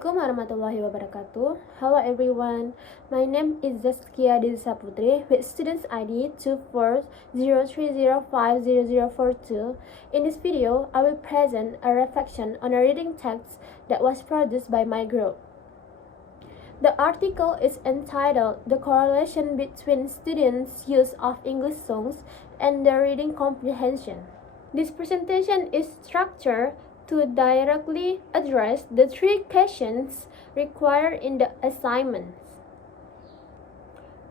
Assalamualaikum warahmatullahi wabarakatuh. Hello everyone. My name is Zaskia Desa Putri with students ID 24030500042. In this video, I will present a reflection on a reading text that was produced by my group. The article is entitled The Correlation Between Students' Use of English Songs and Their Reading Comprehension. This presentation is structured to directly address the three questions required in the assignments.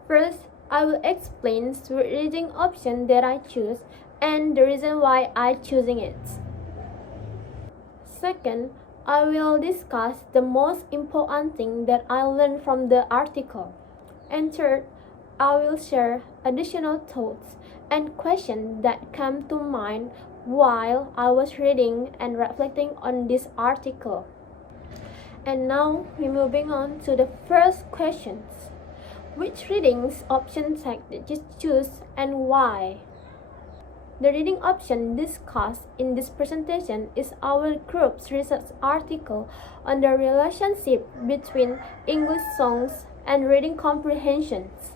First, I will explain the reading option that I choose and the reason why I choosing it. Second, I will discuss the most important thing that I learned from the article. And third, I will share additional thoughts and questions that come to mind while I was reading and reflecting on this article. And now we're moving on to the first questions. Which readings option text did you choose and why? The reading option discussed in this presentation is our group's research article on the relationship between English songs and reading comprehensions.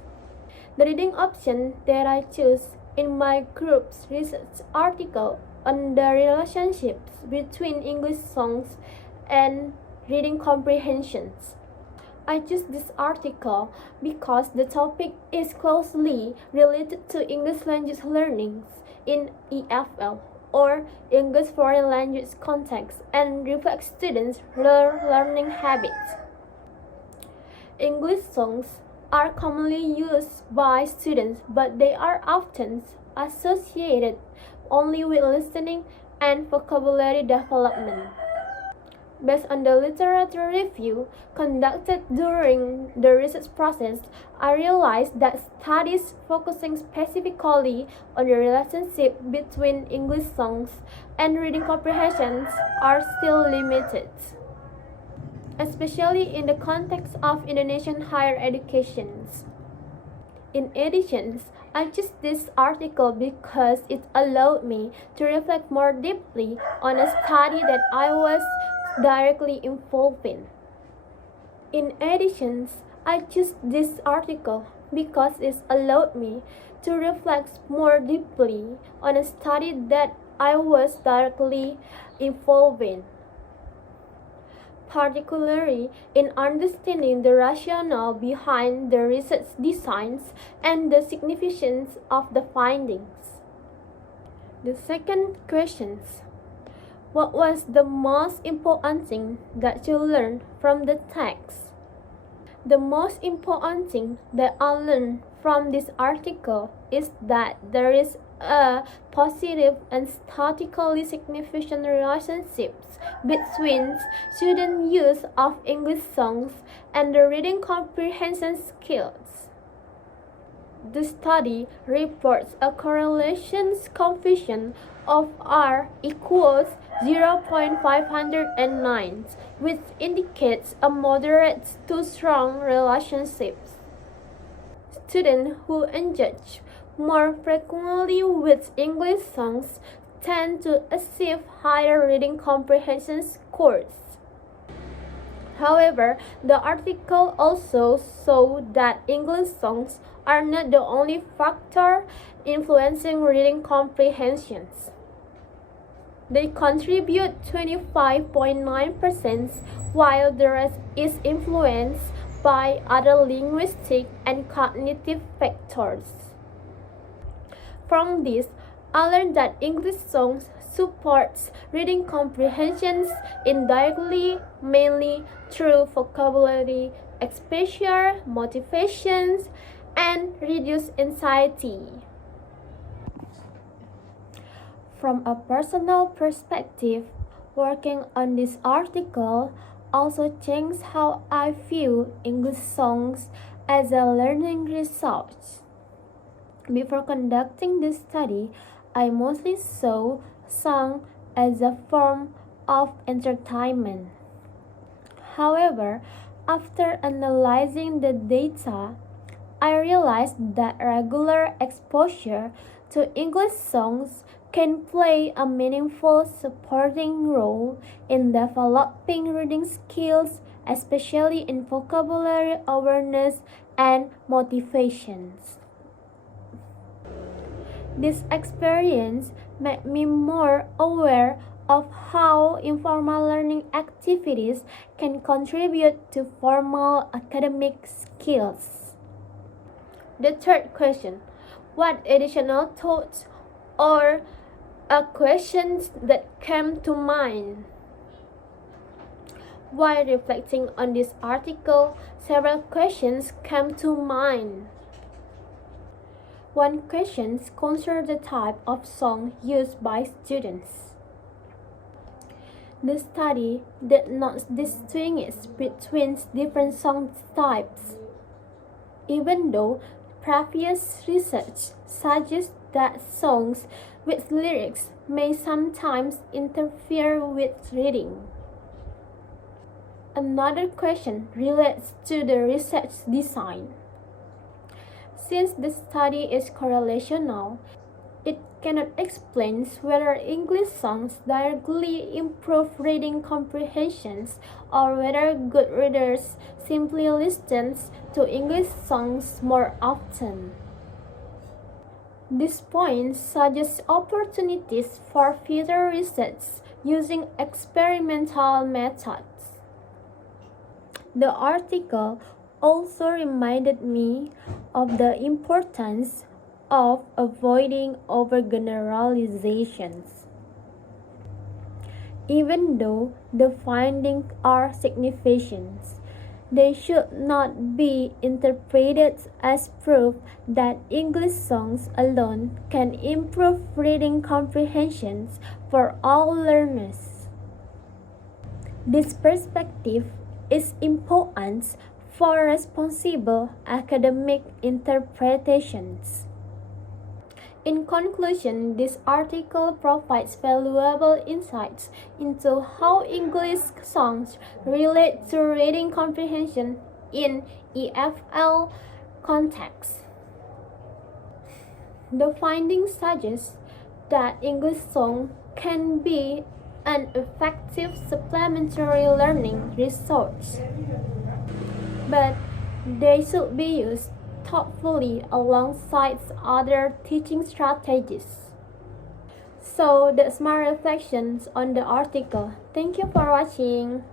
The reading option that I choose in my group's research article on the relationships between English songs and reading comprehensions. I choose this article because the topic is closely related to English language learning in EFL or English foreign language context and reflects students' learning habits. English songs are commonly used by students, but they are often associated only with listening and vocabulary development. Based on the literature review conducted during the research process, I realized that studies focusing specifically on the relationship between English songs and reading comprehensions are still limited, especially in the context of Indonesian higher education. In addition, I chose this article because it allowed me to reflect more deeply on a study that I was directly involved in. In addition, I chose this article because it allowed me to reflect more deeply on a study that I was directly involved in, particularly in understanding the rationale behind the research designs and the significance of the findings. The second question: what was the most important thing that you learned from the text? The most important thing that I learned from this article is that there is a positive and statistically significant relationship between student use of English songs and the reading comprehension skills. The study reports a correlation coefficient of R equals 0.509, which indicates a moderate to strong relationship. Students who engage more frequently with English songs tend to achieve higher reading comprehension scores. However, the article also showed that English songs are not the only factor influencing reading comprehensions. They contribute 25.9%, while the rest is influenced by other linguistic and cognitive factors. From this, I learned that English songs supports reading comprehensions indirectly, mainly through vocabulary, exposure, motivations, and reduced anxiety. From a personal perspective, working on this article also changed how I view English songs as a learning resource. Before conducting this study, I mostly saw song as a form of entertainment. However, after analyzing the data, I realized that regular exposure to English songs can play a meaningful supporting role in developing reading skills especially in vocabulary awareness and motivations. This experience made me more aware of how informal learning activities can contribute to formal academic skills. The third question: what additional thoughts or questions that came to mind? While reflecting on this article, several questions came to mind. One question concerns the type of song used by students. The study did not distinguish between different song types, even though previous research suggests that songs with lyrics may sometimes interfere with reading. Another question relates to the research design. Since the study is correlational, it cannot explain whether English songs directly improve reading comprehensions or whether good readers simply listen to English songs more often. This point suggests opportunities for future research using experimental methods. The article also reminded me of the importance of avoiding overgeneralizations. Even though the findings are significant, they should not be interpreted as proof that English songs alone can improve reading comprehensions for all learners. This perspective is important for responsible academic interpretations. In conclusion, this article provides valuable insights into how English songs relate to reading comprehension in EFL context. The findings suggest that English songs can be an effective supplementary learning resource, but they should be used thoughtfully alongside other teaching strategies. So that's my reflections on the article. Thank you for watching.